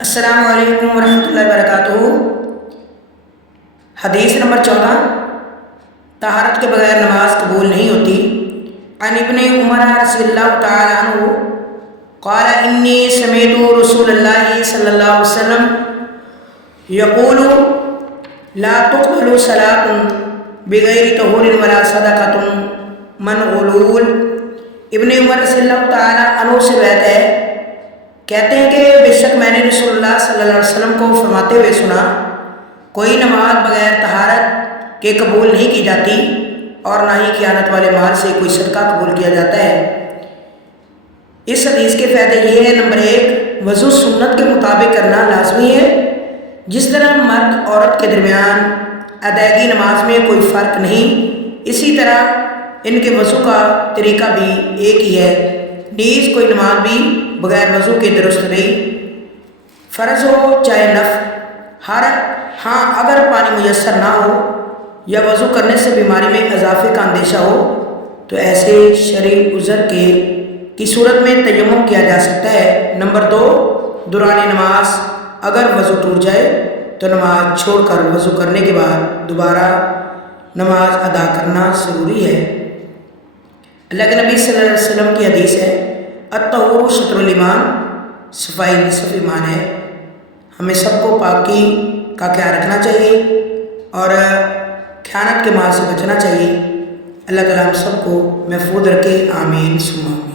السلام علیکم ورحمۃ اللہ وبرکاتہ۔ حدیث نمبر 14، طہارت کے بغیر نماز قبول نہیں ہوتی۔ عن ابن عمر رضی اللہ تعالی عنہ قال انی سمعت رسول اللہ صلی اللہ علیہ وسلم یقول لا تقبل صلاۃ بغیر طہور ولا صدقۃ من غلول۔ ابن عمر رضی اللہ تعالی عنہ سے روایت ہے، کہتے ہیں کہ بے شک میں نے رسول اللہ صلی اللہ علیہ وسلم کو فرماتے ہوئے سنا، کوئی نماز بغیر طہارت کے قبول نہیں کی جاتی اور نہ ہی خیانت والے مال سے کوئی صدقہ قبول کیا جاتا ہے۔ اس حدیث کے فائدے یہ ہے، نمبر 1، وضو سنت کے مطابق کرنا لازمی ہے۔ جس طرح مرد عورت کے درمیان ادائیگی نماز میں کوئی فرق نہیں، اسی طرح ان کے وضو کا طریقہ بھی ایک ہی ہے۔ نیز کوئی نماز بھی بغیر وضو کے درست نہیں، فرض ہو چاہے نفل۔ ہاں اگر پانی میسر نہ ہو یا وضو کرنے سے بیماری میں اضافے کا اندیشہ ہو تو ایسے شرعی عذر کی صورت میں تیمم کیا جا سکتا ہے۔ نمبر 2، دوران نماز اگر وضو ٹوٹ جائے تو نماز چھوڑ کر وضو کرنے کے بعد دوبارہ نماز ادا کرنا ضروری ہے۔ اللہ کے نبی صلی اللہ علیہ وسلم کی حدیث ہے، الطہور شطر الایمان، صفائی نصف ایمان ہے۔ ہمیں سب کو پاکی کا خیال رکھنا چاہیے اور خیانت کے مال سے بچنا چاہیے۔ اللہ تعالیٰ ہم سب کو محفوظ رکھے، آمین ثم آمین۔